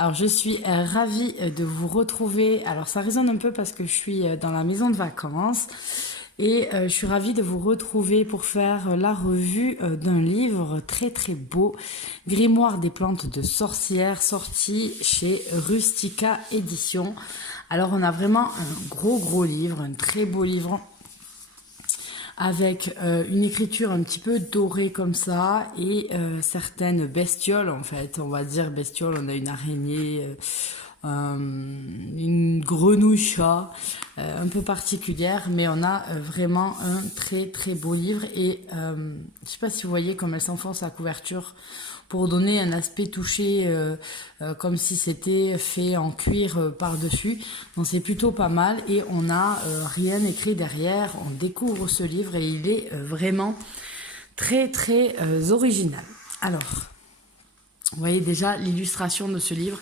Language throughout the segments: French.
Alors je suis ravie de vous retrouver. Alors ça résonne un peu parce que je suis dans la maison de vacances et je suis ravie de vous retrouver pour faire la revue d'un livre très très beau, Grimoire des plantes de sorcières, sorti chez Rustica Éditions. Alors on a vraiment un gros livre, un très beau livre, avec une écriture un petit peu dorée comme ça et certaines bestioles, en fait, on va dire bestioles. On a une araignée, une grenouille chat un peu particulière, mais on a vraiment un très très beau livre. Et je sais pas si vous voyez comme elle s'enfonce la couverture pour donner un aspect touché, comme si c'était fait en cuir par-dessus. Donc c'est plutôt pas mal et on n'a rien écrit derrière. On découvre ce livre et il est vraiment très très original. Alors, vous voyez déjà l'illustration de ce livre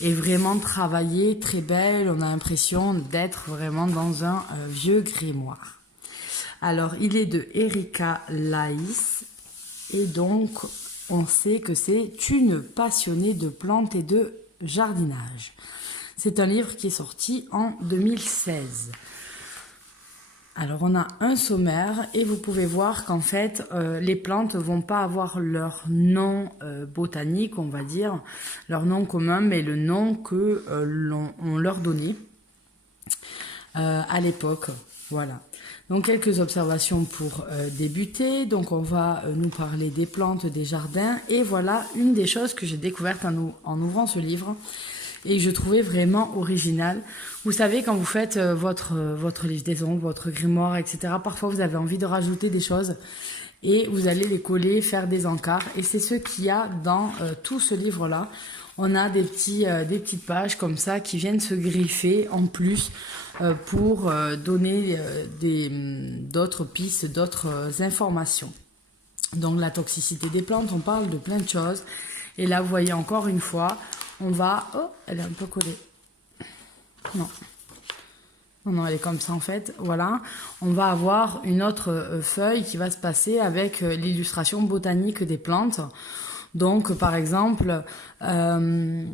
est vraiment travaillée, très belle. On a l'impression d'être vraiment dans un vieux grimoire. Alors, il est de Erika Laïs et donc on sait que c'est une passionnée de plantes et de jardinage. C'est un livre qui est sorti en 2016. Alors on a un sommaire et vous pouvez voir qu'en fait les plantes vont pas avoir leur nom botanique, on va dire, leur nom commun, mais le nom que on leur donnait à l'époque. Voilà. Donc quelques observations pour débuter. Donc on va nous parler des plantes, des jardins. Et voilà une des choses que j'ai découvertes en ouvrant ce livre et que je trouvais vraiment original. Vous savez, quand vous faites votre livraison, votre grimoire, etc., parfois vous avez envie de rajouter des choses et vous allez les coller, faire des encarts. Et c'est ce qu'il y a dans tout ce livre-là. On a des petites pages comme ça qui viennent se griffer en plus pour donner d'autres pistes, d'autres informations. Donc la toxicité des plantes, on parle de plein de choses. Et là, vous voyez encore une fois, on va... Oh, elle est un peu collée. Non. Non, elle est comme ça en fait. Voilà. On va avoir une autre feuille qui va se passer avec l'illustration botanique des plantes. Donc, par exemple, on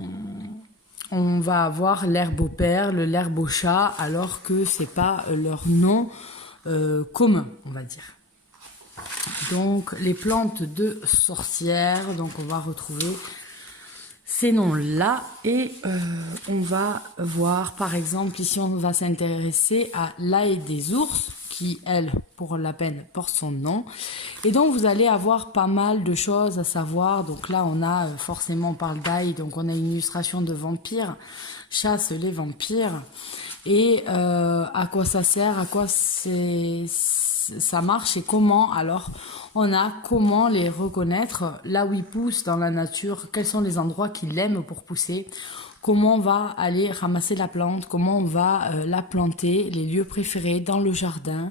va avoir l'herbe au perles, l'herbe au chat, alors que c'est pas leur nom commun, on va dire. Donc, les plantes de sorcières. Donc, on va retrouver ces noms-là et on va voir, par exemple, ici, on va s'intéresser à l'ail des ours, qui, elle, pour la peine, porte son nom. Et donc, vous allez avoir pas mal de choses à savoir. Donc là, on a, forcément, on parle d'ail, donc on a une illustration de vampires, chasse les vampires. Et à quoi ça sert, à quoi ça marche et comment, alors, on a comment les reconnaître, là où ils poussent dans la nature, quels sont les endroits qu'ils aiment pour pousser, comment on va aller ramasser la plante, comment on va la planter, les lieux préférés dans le jardin.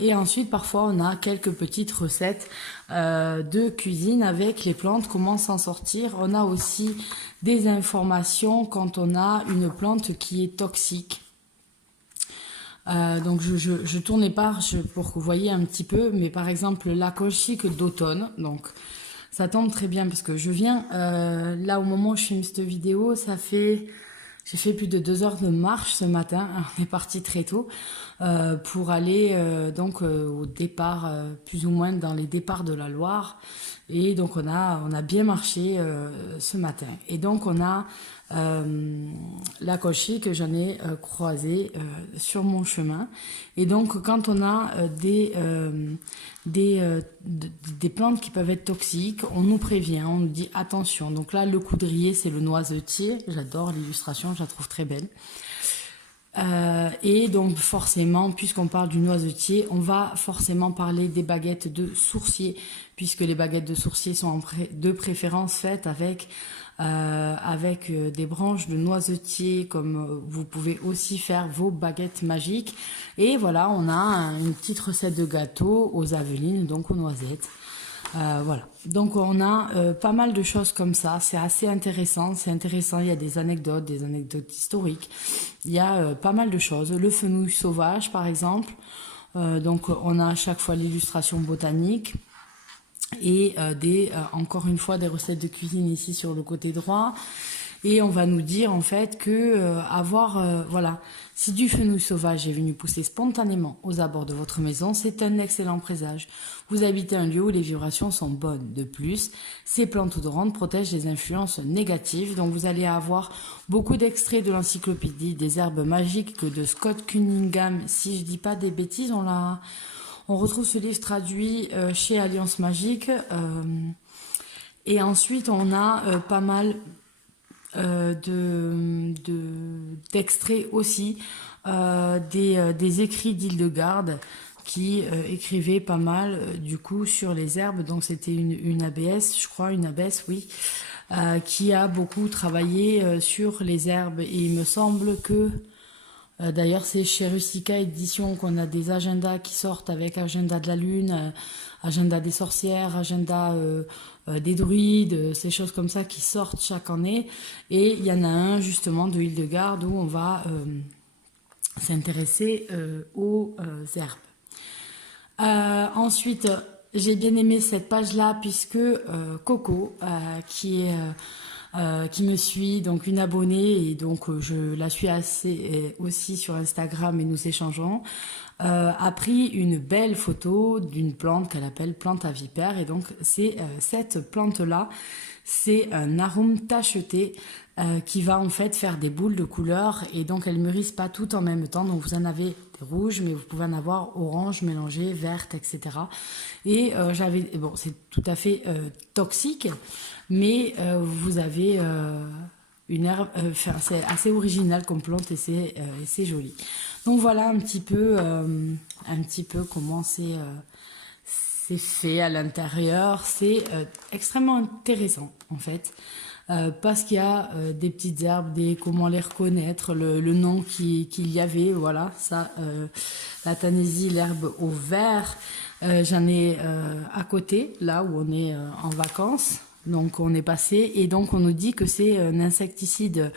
Et ensuite, parfois, on a quelques petites recettes de cuisine avec les plantes, comment s'en sortir. On a aussi des informations quand on a une plante qui est toxique. Donc je tourne les pages pour que vous voyez un petit peu, mais par exemple la colchique d'automne, donc ça tombe très bien parce que je viens là au moment où je filme cette vidéo, j'ai fait plus de 2 heures de marche ce matin. On est parti très tôt pour aller au départ, plus ou moins dans les départs de la Loire. Et donc on a bien marché ce matin. Et donc on a la colchique que j'en ai croisée sur mon chemin. Et donc quand on a des plantes qui peuvent être toxiques, on nous prévient, on nous dit attention. Donc là, le coudrier, c'est le noisetier. J'adore l'illustration, je la trouve très belle. Et donc forcément, puisqu'on parle du noisetier, on va forcément parler des baguettes de sourcier, puisque les baguettes de sourcier sont de préférence faites avec des branches de noisetier, comme vous pouvez aussi faire vos baguettes magiques. Et voilà, on a une petite recette de gâteau aux avelines, donc aux noisettes. Voilà, donc on a pas mal de choses comme ça, c'est assez intéressant, il y a des anecdotes historiques, il y a pas mal de choses, le fenouil sauvage par exemple, donc on a à chaque fois l'illustration botanique et encore une fois des recettes de cuisine ici sur le côté droit. Et on va nous dire en fait que voilà, si du fenouil sauvage est venu pousser spontanément aux abords de votre maison, c'est un excellent présage. Vous habitez un lieu où les vibrations sont bonnes. De plus, ces plantes odorantes protègent les influences négatives. Donc vous allez avoir beaucoup d'extraits de l'encyclopédie des herbes magiques que de Scott Cunningham. Si je dis pas des bêtises, on retrouve ce livre traduit chez Alliance Magique. Et ensuite, on a pas mal d'extraits aussi des écrits d'Hildegarde qui écrivait pas mal du coup sur les herbes. Donc c'était une abbesse, je crois, une abbesse, oui, qui a beaucoup travaillé sur les herbes. Et il me semble que d'ailleurs, c'est chez Rustica Édition qu'on a des agendas qui sortent avec agenda de la lune, agenda des sorcières, agenda des druides, ces choses comme ça qui sortent chaque année. Et il y en a un justement de Hildegarde où on va s'intéresser aux herbes. Ensuite, j'ai bien aimé cette page-là puisque Coco, qui me suit, donc une abonnée, et donc je la suis aussi sur Instagram et nous échangeons, a pris une belle photo d'une plante qu'elle appelle plante à vipère. Et donc c'est cette plante-là, c'est un arum tacheté qui va en fait faire des boules de couleurs, et donc elles ne mûrissent pas toutes en même temps. Donc vous en avez des rouges, mais vous pouvez en avoir orange mélangé, verte, etc. Et bon, c'est tout à fait toxique, mais vous avez une herbe, c'est assez original comme plante, et c'est joli. Donc voilà un petit peu comment c'est fait à l'intérieur. C'est extrêmement intéressant en fait. Parce qu'il y a des petites herbes, comment les reconnaître, le nom qu'il y avait, voilà, ça, la Tanésie, l'herbe au vert, j'en ai à côté, là où on est en vacances, donc on est passé, et donc on nous dit que c'est un insecticide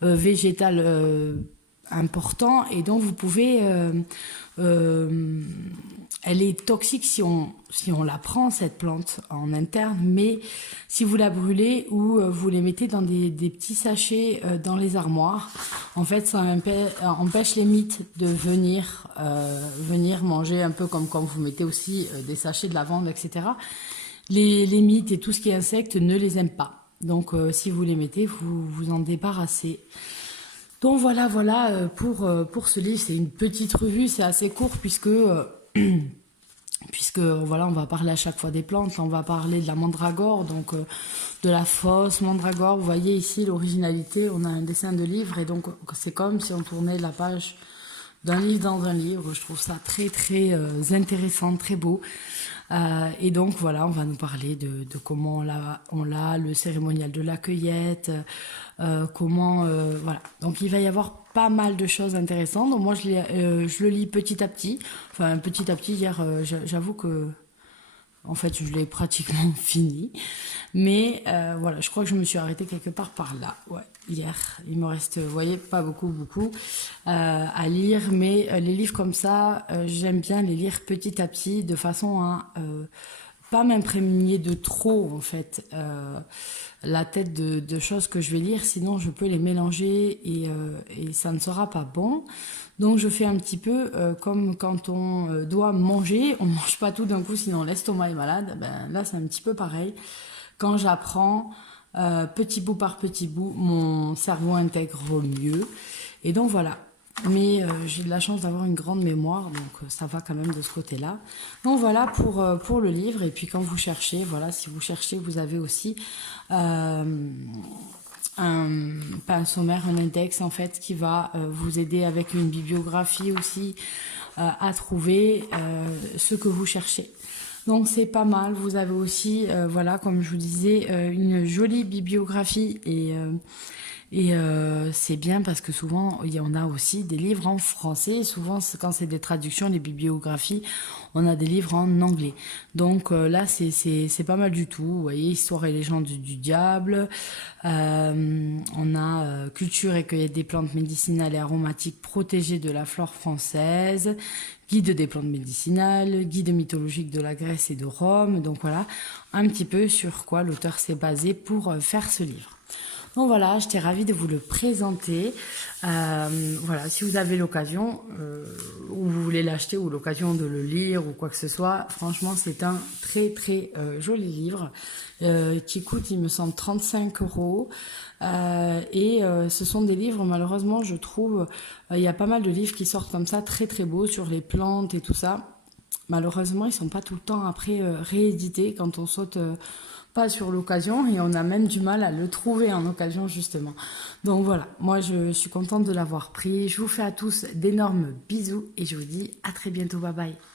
végétal important, et donc vous pouvez elle est toxique si on la prend, cette plante, en interne, mais si vous la brûlez ou vous les mettez dans des petits sachets dans les armoires, en fait, ça empêche les mites de venir manger, un peu comme quand vous mettez aussi des sachets de lavande, etc. Les mites et tout ce qui est insecte ne les aiment pas. Donc, si vous les mettez, vous vous en débarrassez. Donc voilà pour ce livre. C'est une petite revue, c'est assez court puisque voilà, on va parler à chaque fois des plantes. On va parler de la mandragore, donc de la fausse mandragore. Vous voyez ici l'originalité, on a un dessin de livre, et donc c'est comme si on tournait la page d'un livre dans un livre. Je trouve ça très très intéressant, très beau. Et donc voilà, on va nous parler de comment on l'a, le cérémonial de la cueillette, voilà. Donc il va y avoir pas mal de choses intéressantes. Donc moi je le lis petit à petit. Enfin petit à petit, hier j'avoue que en fait je l'ai pratiquement fini. Mais voilà, je crois que je me suis arrêtée quelque part par là. Ouais, hier. Il me reste, vous voyez, pas beaucoup à lire. Mais les livres comme ça, j'aime bien les lire petit à petit, de façon à pas m'imprégner de trop, en fait, la tête de choses que je vais lire. Sinon, je peux les mélanger et ça ne sera pas bon. Donc, je fais un petit peu comme quand on doit manger. On ne mange pas tout d'un coup, sinon l'estomac est malade. Ben, là, c'est un petit peu pareil. Quand j'apprends petit bout par petit bout, mon cerveau intègre mieux. Et donc voilà. Mais j'ai de la chance d'avoir une grande mémoire, donc ça va quand même de ce côté-là. Donc voilà pour le livre. Et puis quand vous cherchez, voilà, si vous cherchez, vous avez aussi pas un sommaire, un index en fait, qui va vous aider avec une bibliographie aussi à trouver ce que vous cherchez. Donc c'est pas mal. Vous avez aussi, voilà, comme je vous disais, une jolie bibliographie, et c'est bien parce que souvent on a aussi des livres en français. Souvent quand c'est des traductions, les bibliographies, on a des livres en anglais. Donc là c'est pas mal du tout. Vous voyez, Histoire et légendes du diable. On a Culture et cueillette des plantes médicinales et aromatiques protégées de la flore française. Guide des plantes médicinales, guide mythologique de la Grèce et de Rome. Donc voilà, un petit peu sur quoi l'auteur s'est basé pour faire ce livre. Donc voilà, j'étais ravie de vous le présenter. Voilà, si vous avez l'occasion, ou vous voulez l'acheter, ou l'occasion de le lire, ou quoi que ce soit, franchement, c'est un très très joli livre qui coûte, il me semble, 35 €. Ce sont des livres, malheureusement, je trouve, il y a pas mal de livres qui sortent comme ça, très très beaux, sur les plantes et tout ça. Malheureusement, ils sont pas tout le temps après réédités quand on saute pas sur l'occasion et on a même du mal à le trouver en occasion justement. Donc voilà, moi je suis contente de l'avoir pris. Je vous fais à tous d'énormes bisous et je vous dis à très bientôt, bye bye.